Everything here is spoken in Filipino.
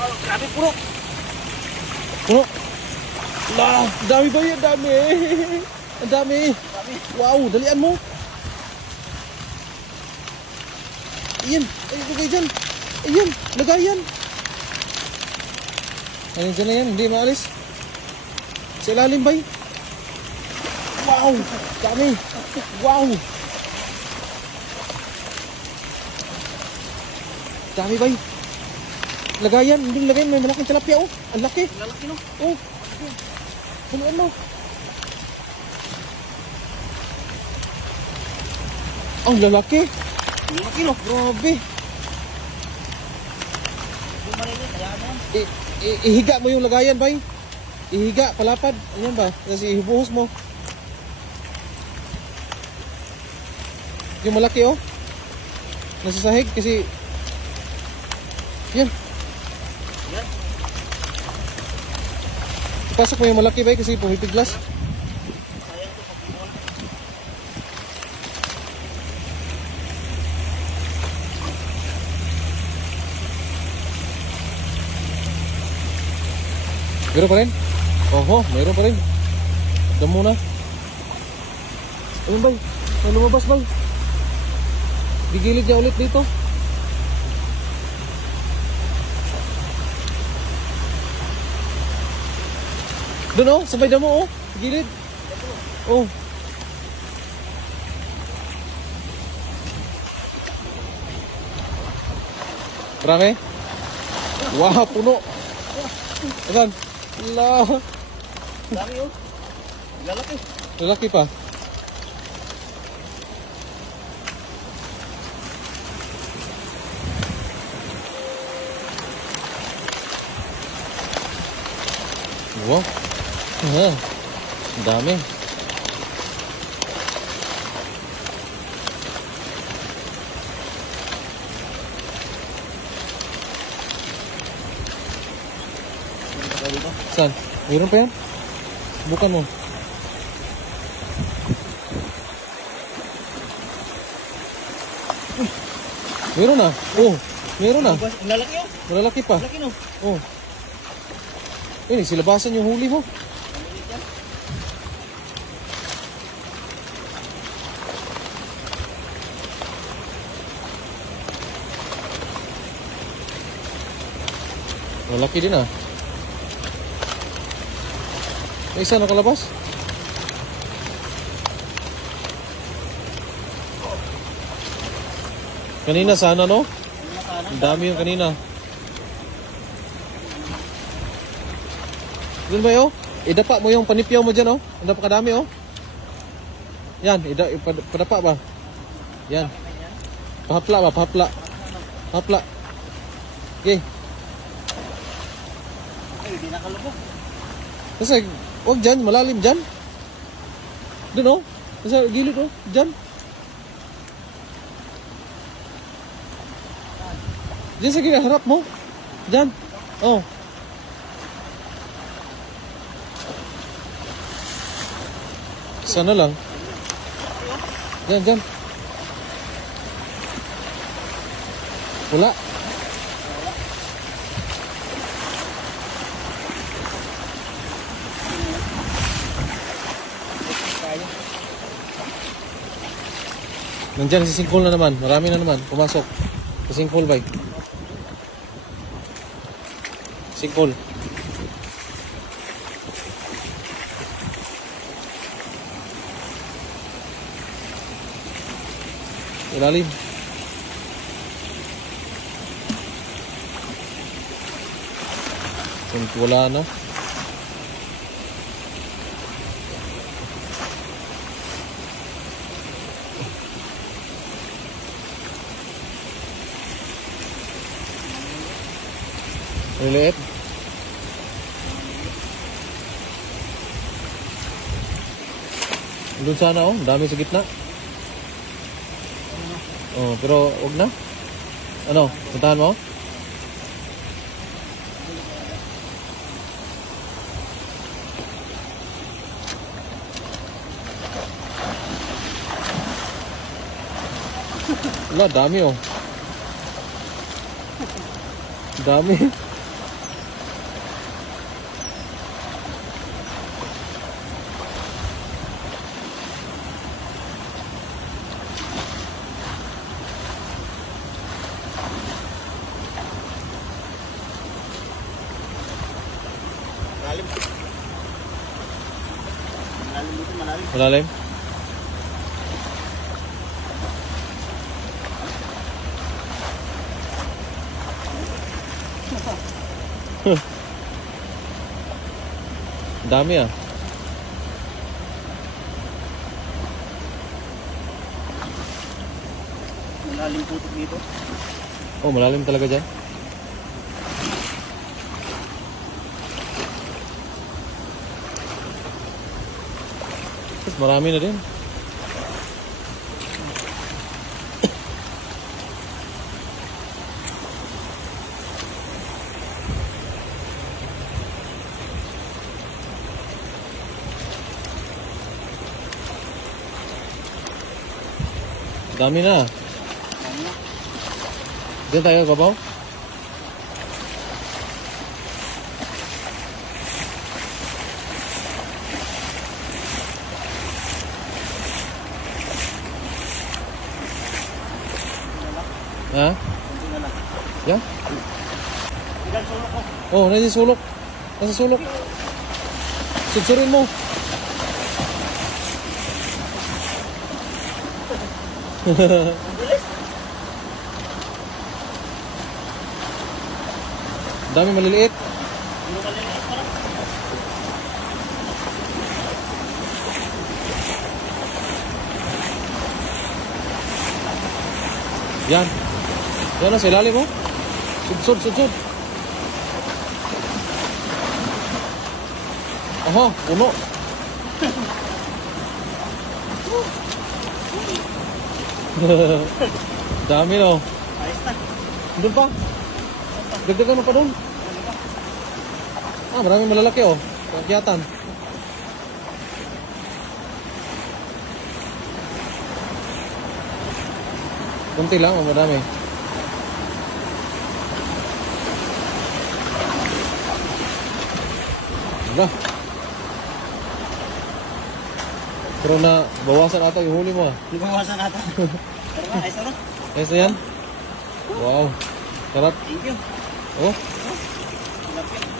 Grabe, puno. Puno. Lah, dami ba yan? Dami. Ang dami. Wow, dalian mo. Ayan, ay, lagay dyan. Ayan, lagay yan. Ayan dyan na yan, hindi maalis. Sa ilalim bay. Wow, dami. Wow. Dami bay. Lagayan, hindi lagayan, may malaking tilapia oh. Ang laki. Lalaki no? Oh. Punuan mo. Ang lalaki. Lalaki no? Grabe. Bumarilin, kaya ano yan? Ihiga mo yung lagayan bay. Ihiga, palapad. Ayan ba? Kasi ibuhos mo. Yung malaki oh. Nasa sahig kasi. Yan. Yan. Ipasok mo yung malaki bay kasi pumipiglas. Sayang to pag-iwan. Meron pa rin? Oho, meron pa rin. Damo na. Ayun bay, may lumabas bay. Gigilid niya ulit dito. Doon oh, sabay damo oh. Gilid. Oh. Marami? Wow, puno. Asan? Allah. Dami oh. Lalaki. Lalaki pa. Wow. Ang dami. Saan? Mayroon pa yan? Bukan mo. Meron na. Oh, meron na. Lalaki oh. Malalaki pa. Lalaki no? Oh. Ini silabasan yung huli mo. Malaki din ah. May isa nakalabas. Kanina sana no? Ang dami yung kanina. Yun ba yo? Idapa mo yung panipyaw mo dyan oh. Ang napakadami oh. Yan, padapa ba? Yan. Pahapla ba? Pahapla. Pahapla. Okay. Ay, di nakalubog. Kasi, huwag dyan, malalim dyan. Doon oh. Kasi gilid oh. Dyan. Diyan sa harap mo. Diyan. Oh. Sana lang. Diyan, diyan. Wala. Nandiyan si singkol na naman. Marami na naman. Pumasok. Si singkol ba? Singkol. Ilalim. Kung wala na. Liliit. Doon sana oh, dami sa gitna. Oh, pero wag na. Ano, puntahan mo? Wala, dami oh. Dami. Malalim? Dami ah. Malalim putik dito. Oh, malalim talaga dyan. Tapos marami na din. Dami na. Ano na? Diyan tayo, babaw. Ha? Kunti na lang. Yan? Ilan sulok ko? Oh, nasa sulok. Nasa sulok. Sudsurin mo. Ang bilis. Dami maliliit. Ano maliliit pa lang? Yan. Yan na, sa ilalim mo. Sudsud. Aha, puno. Dami no. Ayos na. Doon pa. Dagdagan mo pa doon. Ah, maraming malalaki oh. Kakyatan. Kunti lang, oh, madami. Diba? Pero na bawasan ata yung huli mo ah. Lumawasan natin. Pero na, ayos na. Ayos na yan? Wow. Sarap. Thank you. Oh. Tilapia.